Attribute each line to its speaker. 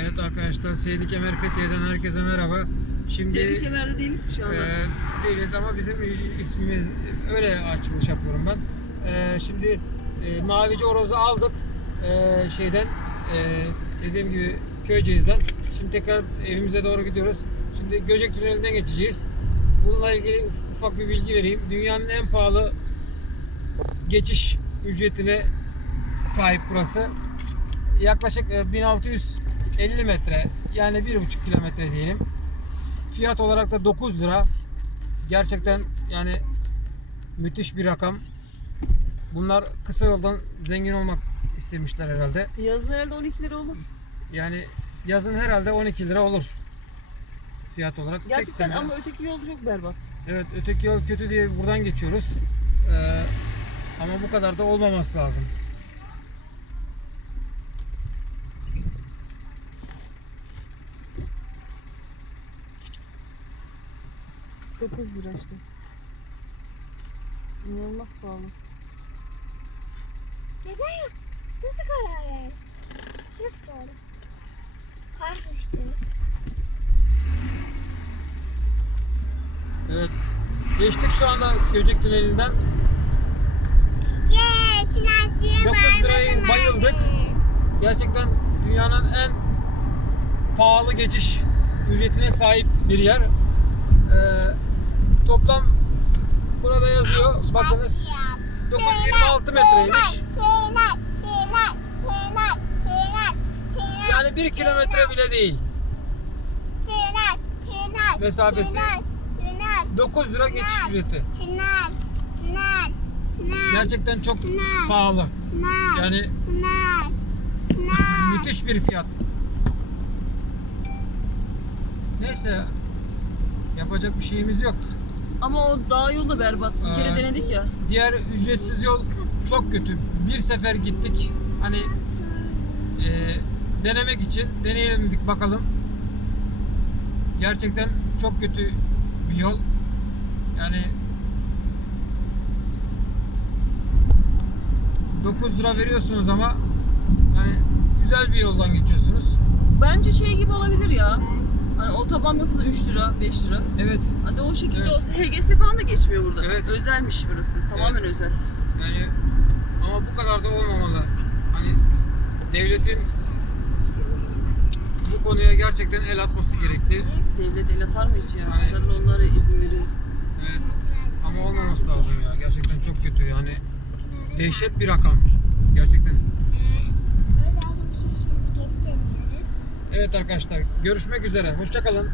Speaker 1: Evet arkadaşlar Seydi Kemer Fethiye'den herkese merhaba. Şimdi
Speaker 2: Seydi Kemer'de değiliz ki şu anda.
Speaker 1: E, değiliz ama bizim ismimiz öyle açılış yapıyorum ben. E, şimdi e, Mavici Oroz'u aldık e, şeyden e, dediğim gibi Köyceğiz'den. Şimdi tekrar evimize doğru gidiyoruz. Şimdi Göcek Tüneli'nden geçeceğiz. Bununla ilgili ufak bir bilgi vereyim. Dünyanın en pahalı geçiş ücretine sahip burası. Yaklaşık 1600 50 metre yani 1,5 kilometre diyelim. Fiyat olarak da 9 lira. Gerçekten yani müthiş bir rakam. Bunlar kısa yoldan zengin olmak istemişler herhalde.
Speaker 2: Yazın herhalde 12 lira olur.
Speaker 1: Yani yazın herhalde 12 lira olur. Fiyat olarak.
Speaker 2: Gerçekten ama öteki yol çok berbat.
Speaker 1: Evet öteki yol kötü diye buradan geçiyoruz. Ee, ama bu kadar da olmaması lazım.
Speaker 2: Dokuz lira işte. İnanılmaz pahalı.
Speaker 3: Neden? Nasıl karar verdin? Nasıl oldu? Kar düştü.
Speaker 1: Evet. Geçtik şu anda Göcek Tüneli'nden.
Speaker 3: Yeee Çınar diye
Speaker 1: 9 lirayı bayıldık. Gerçekten dünyanın en pahalı geçiş ücretine sahip bir yer. Ee, toplam burada yazıyor. Bakınız 926 metreymiş. Yani 1 kilometre bile değil. Mesafesi 9 lira geçiş ücreti. Gerçekten çok pahalı. Yani müthiş bir fiyat. Neyse yapacak bir şeyimiz yok.
Speaker 2: Ama o dağ yolu da berbat. Bir kere
Speaker 1: Ee,
Speaker 2: denedik ya.
Speaker 1: Diğer ücretsiz yol çok kötü. Bir sefer gittik. Hani e, denemek için deneyelim dedik bakalım. Gerçekten çok kötü bir yol. Yani 9 lira veriyorsunuz ama hani güzel bir yoldan geçiyorsunuz.
Speaker 2: Bence şey gibi olabilir ya. Hani otoban nasıl 3 lira, 5 lira.
Speaker 1: Evet.
Speaker 2: Hadi o şekilde
Speaker 1: Evet.
Speaker 2: olsa HGS falan da geçmiyor burada.
Speaker 1: Evet.
Speaker 2: Özelmiş burası. Tamamen özel.
Speaker 1: Yani ama bu kadar da olmamalı. Hani devletin bu konuya gerçekten el atması gerekli.
Speaker 2: Devlet el atar mı hiç ya?
Speaker 1: Hani-
Speaker 2: Zaten onlara izin veriyor.
Speaker 1: Evet. Ama olmaması lazım ya. Gerçekten çok kötü yani. Dehşet bir rakam. Gerçekten.
Speaker 3: Böyle aldım bir şey şimdi geri dönüyoruz.
Speaker 1: Evet arkadaşlar görüşmek üzere. Hoşçakalın.